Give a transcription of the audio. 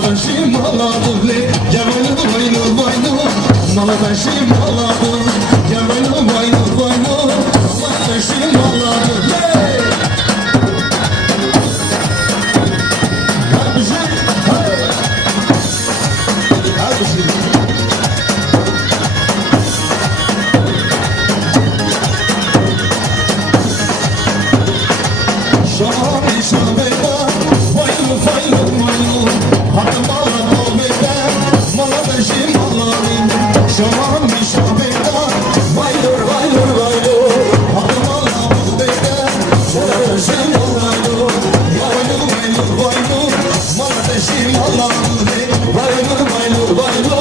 Maladaşım maladım le Gevaylı vaylı vaylı Maladaşım maladım Gevaylı vaylı vaylı Maladaşım maladım le Kardeşim Kardeşim Şahane şahane Vaylı vaylı vaylı Hakkım maladım le Maladaşım maladım Şahane şahane Vaylı vaylı vaylı Hakkım maladım le Maladaşım maladım Vaylı vaylı vaylı Maladaşım maladım le Vaylı vaylı vaylı